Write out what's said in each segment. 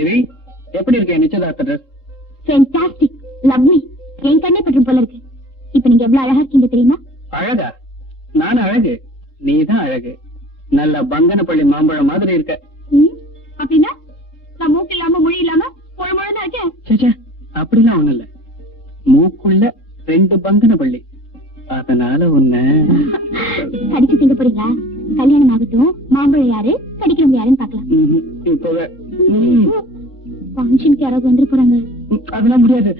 தேவி, எப்படி இருக்கு நிச்சயதார்த்த dress? Fantastic, lovely, என் கண்ணே பற்றும் போல இருக்கு. இப்ப நீங்க எவ்வளவு அழகா இருக்கீங்க தெரியுமா? அழகா? நானும் அழகு, நீதான் அழகு. நல்ல பங்கனப்பள்ளி மாம்பழம் மாதிரி இருக்க. அப்படின்னா நான் மூக்கு இல்லாம மொழி இல்லாம முழுமுழுதான் இருக்கேன். சேச்சா, அப்படிலாம் ஒண்ணு இல்ல. மூக்குள்ள 2 பங்கனப்பள்ளி, அதனால உன்னை கடிச்சு திங்க போறீங்களா? கல்யாணம் ஆகட்டும், மாம்பழம் யாரு, கடிக்கிறவங்க யாருன்னு பாக்கலாம். இப்பவே ஃபங்க்ஷனுக்கு யாராவது வந்துட்டு போறாங்க. அதெல்லாம் முடியாது.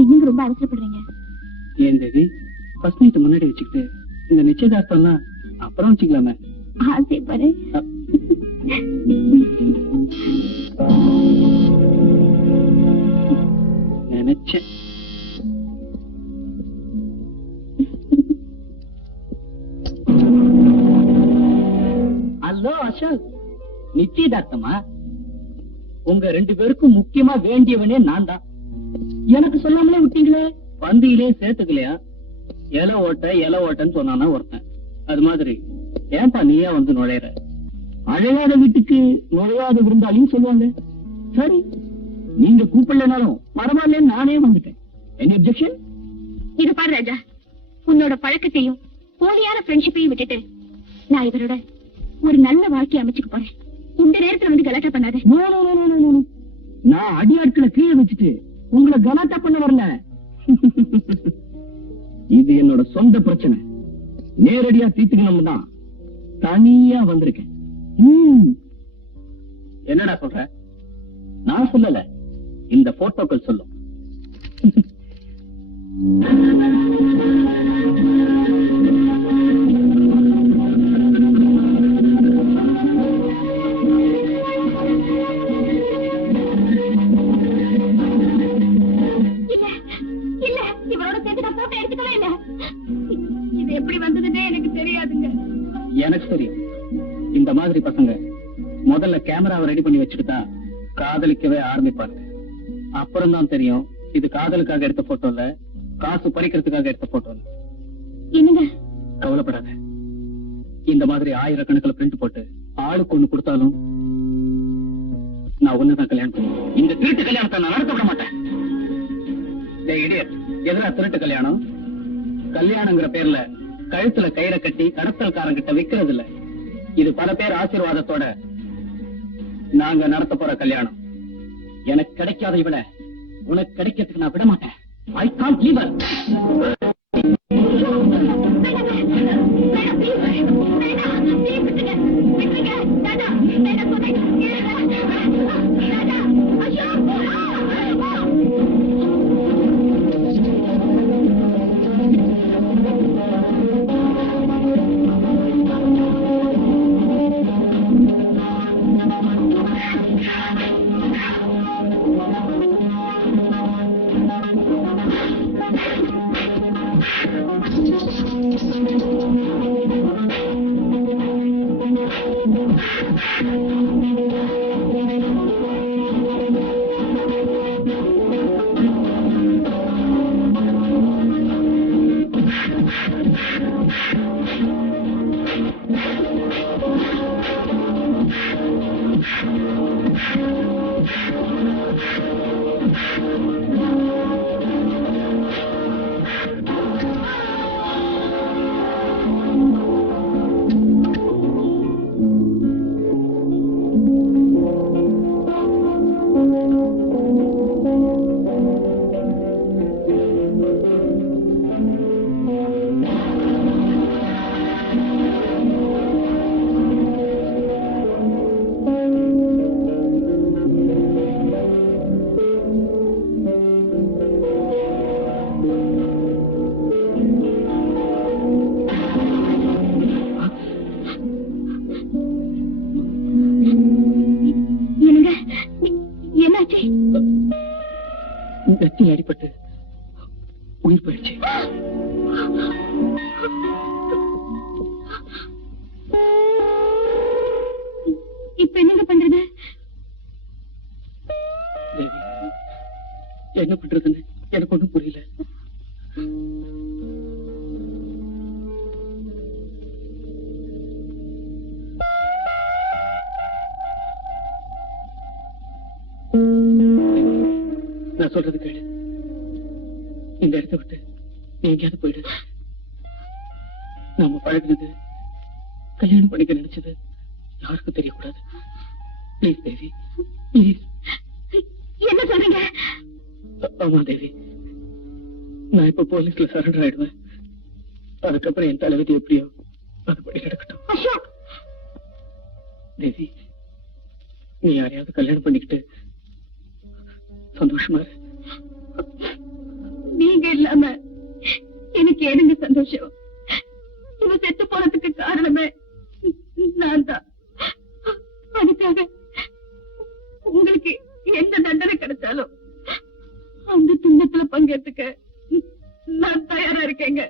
என்னங்க ரொம்ப அவசரப்படுறீங்க? ஏன் தேவி, ஃபர்ஸ்ட் நைட் முன்னாடி வச்சுக்கிட்டு இந்த நிச்சயதார்த்தம்லாம் அப்புறம் வச்சுக்கலாமே. ஆசை பாரு. நினைச்சேன். ஹலோ அசோக், நிச்சயதார்த்தமா? உங்க 2 பேருக்கும் முக்கியமா வேண்டியவனே நான் தான். எனக்கு சொல்லாமலே விட்டீங்களே. பந்தியிலே சேர்த்துக்கலையா? இலை ஓட்டன்னு சொன்னானா ஒருத்தன். அது மாதிரி ஏன்பா நீயா வந்து நுழையிற? அழையாத வீட்டுக்கு நுழையாத விருந்தாளின்னு சொல்லுவாங்க. சரி, நீங்க கூப்பிடலனாலும் பரவாயில்லன்னு நானே வந்துட்டேன். Any objection? இது பாரு ராஜா, உன்னோட பழக்கத்தையும் போலியான ஃப்ரெண்ட்ஷிப்பையும் விட்டுட்டு நான் இவரோட ஒரு நல்ல வாழ்க்கையை அமைச்சுக்க போறேன். இந்த நேரத்துல வந்து கலாட்டா பண்ணாத. நான் அடியாட்களை கீழே வச்சுட்டு உங்களை கலாட்டா பண்ண வரல. இது என்னோட சொந்த பிரச்சனை. நேரடியா தீர்த்துக்கணும் தான் தனியா வந்திருக்கேன். என்னடா சொல்ற? நான் சொல்லல, இந்த போட்டோக்கள் சொல்லும். எனக்கு தெரியும். இந்த மாதிரி பசங்க முதல்ல கேமராவை ரெடி பண்ணி வச்சுக்கிட்டா காதலிக்கவே ஆரம்பிப்பாங்க. அப்புறம் தான் தெரியும் இது காதலுக்காக எடுத்த போட்டோ இல்ல, காசு பறிக்கிறதுக்காக எடுத்த போட்டோ இல்ல. என்னங்க? கவலைப்படாத. இந்த மாதிரி ஆயிரக்கணக்கில் பிரிண்ட் போட்டு ஆளுக்கு ஒண்ணு கொடுத்தாலும் நான் ஒண்ணுதான் கல்யாணம் பண்ணுவேன். இந்த திருட்டு கல்யாணத்தை நான் நடத்த விட மாட்டேன். எதிரா திருட்டு கல்யாணம்? கல்யாணங்கிற பேர்ல கழுத்துல கயிறை கட்டி கடத்தல்காரங்கிட்ட விக்கிறது இல்ல. இது பல பேர் ஆசீர்வாதத்தோட நாங்க நடத்த போற கல்யாணம். எனக்கு கிடைக்காத இவள உனக்கு கிடைக்கிறதுக்கு நான் விட மாட்டேன். I can't leave her. கத்தி அடிபட்டு உயிர் போயிடுச்சு. இப்ப என்னங்க பண்றது? என்ன பண்றதுன்னு எனக்கு ஒண்ணும் புரியல. நான் சொல்றது கேளு. இந்த இடத்தை விட்டு நீ எங்கேயாவது போயிடு. நாம பழகினது, கல்யாணம் பண்ணிக்க நினைச்சது யாருக்கும் தெரியக்கூடாது. Please Devi, please. என்ன சொல்றீங்க? ஆமா தேவி, நான் இப்ப போலீஸ்ல சரண்டர் ஆயிடுவேன். அதுக்கப்புறம் என் தலைவிதி எப்படியோ அதுபடி நடக்கட்டும். அசோக், தேவி, நீ யாரையாவது கல்யாணம் பண்ணிக்கிட்டு சந்தோஷமா இரு. நீங்க இல்லாம எனக்கு ஏனுங்க சந்தோஷம்? இவ செத்து போறதுக்கு காரணமே நான் தான். அதுக்காக உங்களுக்கு எந்த தண்டனை கிடைச்சாலும் அந்த துன்பத்துல பங்கேற்றுக்க நான் தயாரா இருக்கேங்க.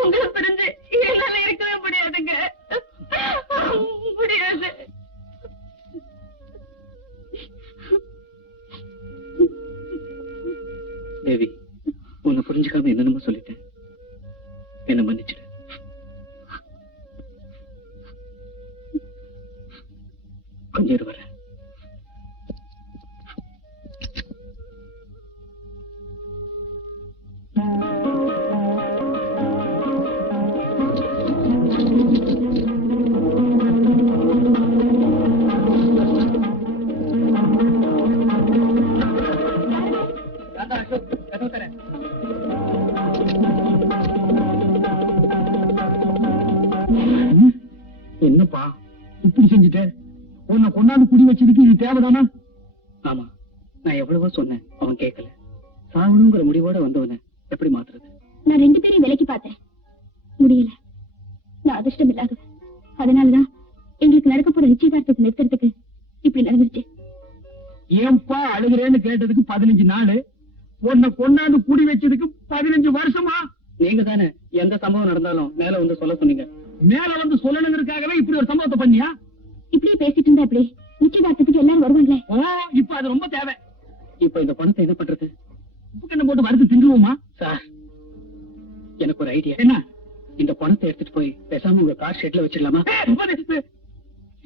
உங்களை பிறந்து என்னால இருக்கவே முடியாதுங்க, முடியாது. தேவி, உன்னை புரிஞ்சுக்காம என்னென்னமோ சொல்லிட்டேன். என்ன மன்னிச்சிடு. கொஞ்சம் இரு, வரேன். என்னப்பா இப்படி செஞ்சுட்ட? உன்னை கொண்டாந்து குடி வச்சதுக்கு இது தேவைதானா? ஆமா, நான் எவ்வளவோ சொன்னேன், அவன் கேட்கல. சாகணுங்கிற முடிவோட வந்தவன எப்படி மாத்துறது? நான் 2 பேரையும் விலைக்கு பார்த்தேன், முடியல. நான் அதிர்ஷ்டம் இல்லாதது. அதனாலதான் எங்களுக்கு நடக்க போற நிச்சயதார்த்தத்தை நிறுத்துறதுக்கு இப்படி நடந்துருச்சு. ஏன்பா அழுகிறேன்னு கேட்டதுக்கு 15 நாள், உன்னை கொண்டாந்து குடி வச்சதுக்கு 15 வருஷமா? நீங்க தானே எந்த சம்பவம் நடந்தாலும் மேல வந்து சொல்ல சொன்னீங்க. மேல வந்து சொல்லணுங்கிறதுக்காகவே இப்படி ஒரு சம்பவத்தை பண்ணியா? இப்படியே பேசிட்டு இருந்தா எப்படி நிச்சயதார்த்தத்துக்கு எல்லாரும் வருவாங்களே? ஓ, இப்ப அது ரொம்ப தேவை. இப்ப இந்த பணத்தை என்ன பண்றது? உப்பு போட்டு வறுத்து தின்றுவோமா? சார், எனக்கு ஒரு ஐடியா. என்ன? இந்த பணத்தை எடுத்துட்டு போய் பேசாம உங்க கார் ஷெட்ல வச்சிடலாமா?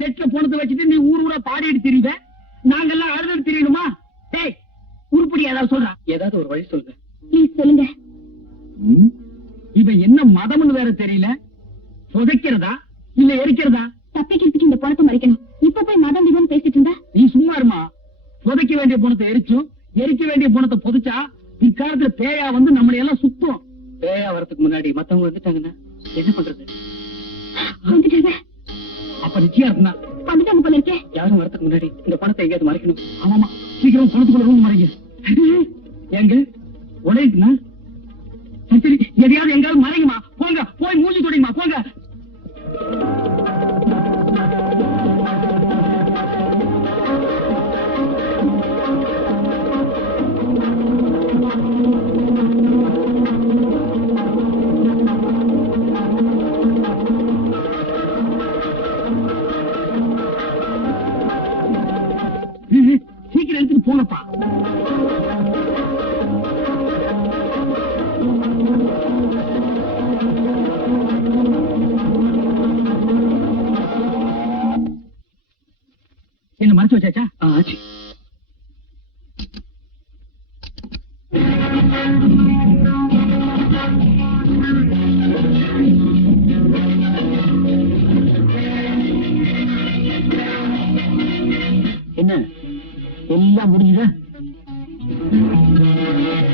செட்ல பணத்தை வச்சுட்டு நீ ஊர் ஊரா பாடிட்டு திரியுத, நாங்கெல்லாம் அழுது திரியணுமா? டேய், உருப்படி ஏதாவது சொல்றா. ஏதாவது ஒரு வழி சொல்லுங்க. ப்ளீஸ் சொல்லுங்க. இவன் என்ன மதம்னு வேற தெரியல. புதைக்கிறதா இல்ல எரிக்கிறதா? தப்பிக்கிறதுக்கு இந்த பணத்தை மறைக்கணும். இப்ப போய் மதம் விதம் பேசிட்டு இருந்தா? நீ சும்மா இருமா. புதைக்க வேண்டிய பணத்தை எரிச்சும் எரிக்க வேண்டிய பணத்தை புதைச்சா இக்காலத்துல பேயா வந்து நம்மளை எல்லாம் சுத்தம். பேயா வரதுக்கு முன்னாடி மத்தவங்க வந்துட்டாங்கன்னா என்ன பண்றது? வந்துட்டாங்க. அப்ப நிச்சயம் தான் வந்துட்டாங்க போல இருக்கே. யாரும் வரதுக்கு முன்னாடி இந்த பணத்தை எங்கேயாவது மறைக்கணும். ஆமாமா, சீக்கிரம் பணத்துக்குள்ள ரூம் மறைங்க. எங்க உடையுதுன்னா சரி, எதையாவது எங்காவது மறைங்கம்மா. போங்க, போய் மூஞ்சி தொடைங்கம்மா, போங்க. சீக்கிரம் எடுத்துட்டு போங்கப்பா. என்ன மறைச்சு வச்சாச்சா? ஆச்சு. என்ன எல்லாம் முடிஞ்சுதா?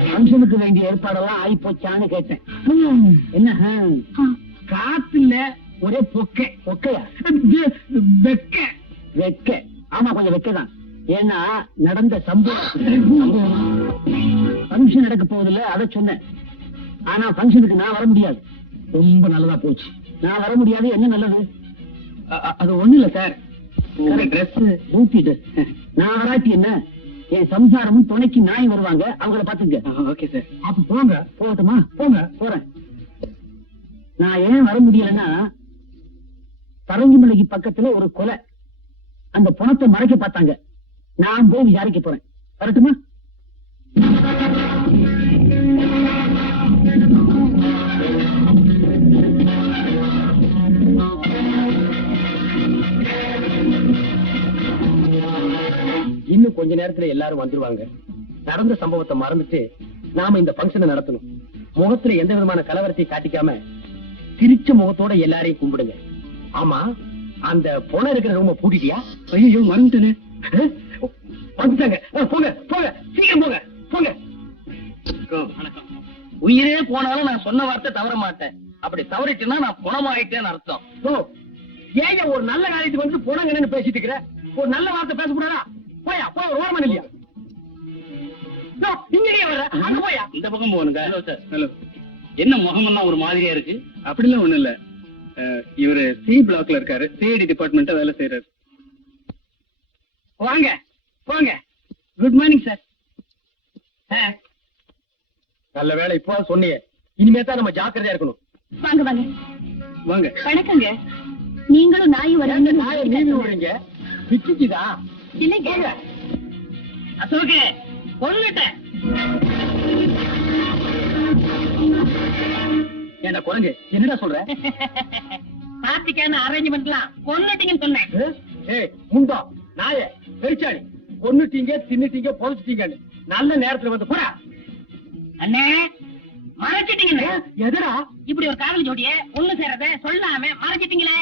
ஃபங்க்ஷனுக்கு வேண்டிய ஏற்பாடெல்லாம் ஆகி போச்சான்னு கேட்டேன். என்ன காத்து இல்ல, ஒரே பொக்கை. பொக்கையா? வெக்க. வெக்க. ஆமா, கொஞ்சம் வெக்கதான். ஏன்னா நடந்த சம்பவம் ஃபங்க்ஷன் நடக்க போவதில்ல, அதை சொன்னேன். ஆனா ஃபங்க்ஷனுக்கு நான் வர முடியாது. ரொம்ப நல்லதா போச்சு. நான் வர முடியாது. என்ன நல்லது? அது ஒண்ணு இல்ல சார், உங்க ட்ரெஸ் ஊத்திட்டு நான் வராட்டி என்ன, என் சம்சாரமும் துணைக்கு நாய் வருவாங்க, அவங்கள பாத்துங்க. Okay sir. அப்ப போங்க. போகட்டுமா? போங்க. போறேன். நான் ஏன் வர முடியலன்னா, பரங்கிமலைக்கு பக்கத்துல ஒரு கொலை, அந்த பணத்தை மறைக்க பார்த்தாங்க. நான் போய் விசாரிக்க போறேன். வரட்டுமா? இன்னும் கொஞ்ச நேரத்துல எல்லாரும் வந்துருவாங்க. நடந்த சம்பவத்தை மறந்துட்டு நாம இந்த பங்கனை நடத்தணும். முகத்துல எந்த விதமான கலவரத்தையும் காட்டிக்காம சிரிச்ச முகத்தோட எல்லாரையும் கும்பிடுங்க. ஆமா, அந்த பொணம் இருக்கிற ரூம பூட்டிட்டியா? ஐயோ மறந்துட்டேனே. வந்துட்டாங்க. போங்க போங்க, சீக்கிரம் போங்க போங்க. வணக்கம். உயிரே போனாலும் நான் சொன்ன வார்த்தை தவற மாட்டேன். அப்படி தவறிட்டுன்னா நான் குணமாயிட்டேன்னு அர்த்தம். ஏன் ஒரு நல்ல காரியத்துக்கு வந்து பொணங்கன்னு பேசிட்டு இருக்கிற? ஒரு நல்ல வார்த்தை பேசக்கூடாதா? போயா போய் ஒரு ஓரமா இல்லையா? இங்கேயே வர்ற அங்க போயா? இந்த பக்கம் போகணுங்க. Hello sir. ஹலோ. என்ன முகமெல்லாம் ஒரு மாதிரியா இருக்கு? அப்படிலாம் ஒண்ணு இல்ல. இவரு சி பிளாக்ல இருக்காரு. சிஐடி டிபார்ட்மெண்ட்ல வேலை செய்யறாரு. வாங்க வாங்க. Good morning sir. நல்ல வேலை இப்போ சொன்னீங்க. இனிமே தான் நம்ம ஜாக்கிரதையா இருக்கணும். வாங்க வாங்க வாங்க. வணக்கங்க. நீங்களும் நாயும் நாயை வரீங்க. நீவி விடுறீங்க. பிச்சுக்குதா? இல்லைங்க. அசோகே கொன்னுட்டேன். ஏண்டா குரங்கு, என்னடா சொல்ற? பார்ட்டிக்கான அரேஞ்ச்மெண்ட்லாம் கொன்னுட்டீங்கன்னு சொன்னேன். ஏய் முண்டா நாய பெருச்சாடி, கொன்னுட்டீங்க தின்னுட்டீங்க பொழைச்சிட்டீங்கன்னு நல்ல நேரத்துல வந்து போடா. அண்ணே மறைச்சிட்டீங்க. எதடா இப்படி ஒரு காதல் ஜோடிய ஒண்ணு சேரத சொல்லாம மறைச்சிட்டீங்களே.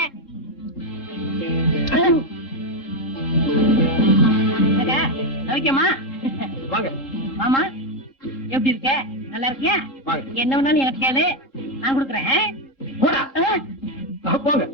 ஓகேமா? வாங்க மாமா எப்படி இருக்க? நல்லா இருக்கியா? வாங்க. என்ன வேணாலும் எனக்கு கேளு, நான் கொடுக்குறேன். போடா. போங்க.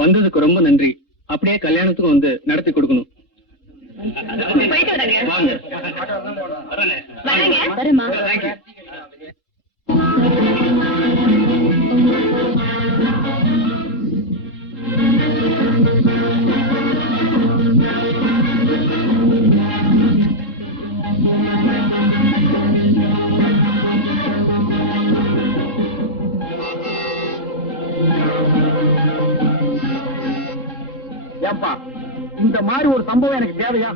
வந்ததுக்கு ரொம்ப நன்றி. அப்படியே கல்யாணத்துக்கு வந்து நடத்தி கொடுக்கணும். போயிட்டு வராங்க. வாங்க. வரேங்க. வரேம்மா. தேங்க்யூ. ஏப்பா, இந்த மாதிரி ஒரு சம்பவம் எனக்கு தேவையா?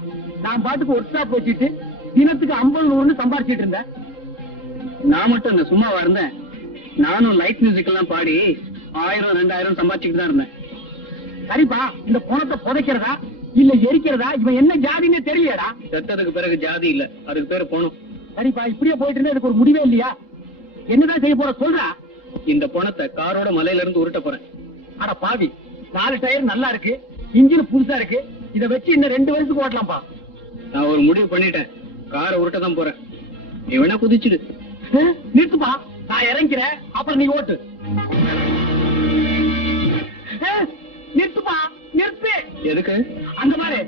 நான் பாட்டுக்கு ஒர்க் ஷாப் வச்சுட்டு தினத்துக்கு 50-100 சம்பாதிச்சிட்டு இருந்தேன். நான் மட்டும் இந்த சும்மாவா இருந்தேன்? நானும் லைட் மியூசிக் எல்லாம் பாடி 1000-2000 சம்பாதிச்சுட்டு தான் இருந்தேன். சரிப்பா, இந்த பணத்தை புதைக்கிறதா இல்ல எரிக்கிறதா? இவன் என்ன ஜாதின்னு தெரியலடா. செத்ததுக்கு பிறகு ஜாதி இல்ல, அதுக்கு பேரு பணம். சரிப்பா, இப்படியே போயிட்டு இருந்தா இதுக்கு ஒரு முடிவே இல்லையா? என்னதான் செய்ய போற சொல்றா? இந்த பணத்தை காரோட மலையில இருந்து உருட்ட போறேன். அட பாவி, 4 டயர் நல்லா இருக்கு, இன்ஜின் புதுசா இருக்கு, இத வச்சு இன்னும் 2 வருஷத்துக்கு ஓட்டலாம்பா. நான் ஒரு முடிவு பண்ணிட்டேன். காரை உருட்ட தான் போறேன். நீ வேணா குதிச்சுடு. நிறுத்துப்பா, நான் இறங்கிறேன், அப்புறம் நீ ஓட்டு. நிறுத்துப்பா, நிறுத்து. எதுக்கு? அந்த மாதிரி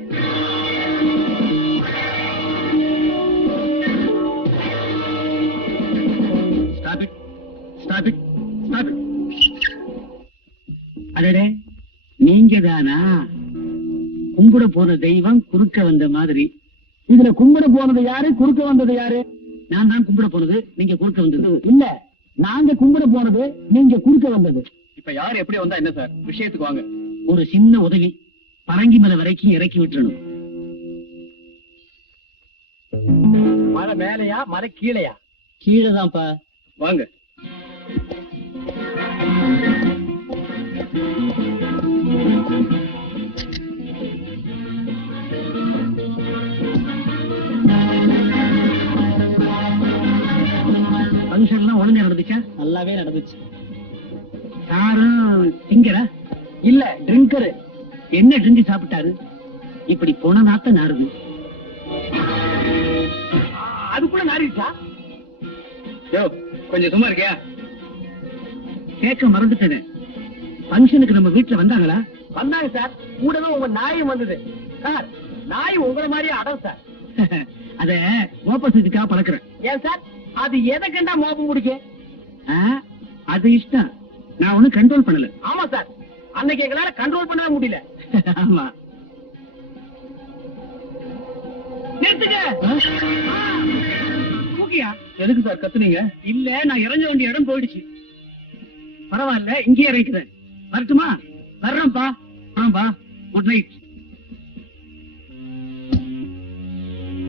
Stop it. Stop it. Stop it. அடடே, நீங்க தானா? கும்பிட போன தெய்வம் குறுக்க வந்த மாதிரி. இதுல கும்பிட போனது யாரு, குறுக்க வந்தது யாரு? நான் தான் கும்பிட போனது, நீங்க குறுக்க வந்தது. இல்ல, நாங்க கும்பிட போனது, நீங்க குறுக்க வந்தது. இப்ப யார் எப்படி வந்தா என்ன சார்? விஷயத்துக்கு வாங்க. ஒரு சின்ன உதவி, பரங்கி மலை வரைக்கும் இறக்கி விட்டுறணும். மலை மேலையா மலை கீழையா? கீழே தான்ப்பா. வாங்க. ஃபங்க்ஷன் எல்லாம் ஒழுங்கா நடந்துச்சா? நல்லாவே நடந்துச்சு. யாரும் திங்கரா? இல்ல, ட்ரிங்கரு. என்ன ட்ரிங்க் சாப்பிட்டாரு? இப்படி போன நாத்த நாருது. அதுக்குள்ள நாரிச்சா? யோ கொஞ்சம் சும்மா இருக்கியா? கேட்க மறந்துட்டேன். ஃபங்க்ஷனுக்கு நம்ம வீட்டுல வந்தாங்களா? வந்தாங்க சார். கூடவே உங்க நாயும் வந்தது சார். நாய் உங்களை மாதிரியே அடம் சார். அத மோப்பத்துக்காக பழக்கிறேன். ஏன் சார்? அது எதை கண்டா மோப்பம் முடிக்கும்? அது இஷ்டம். நான் ஒண்ணும் கண்ட்ரோல் பண்ணல. ஆமா சார், அன்னைக்கு எங்களால கண்ட்ரோல் பண்ணவே முடியல. ஆமா. நிறுத்துங்க. தூக்கியா? எதுக்கு சார் கத்துனீங்க? இல்ல, நான் இறங்க வேண்டிய இடம் போயிடுச்சு. பரவாயில்ல, இங்கேயே இறக்கிறேன். வரட்டுமா? வர்றேன்ப்பா. Good night.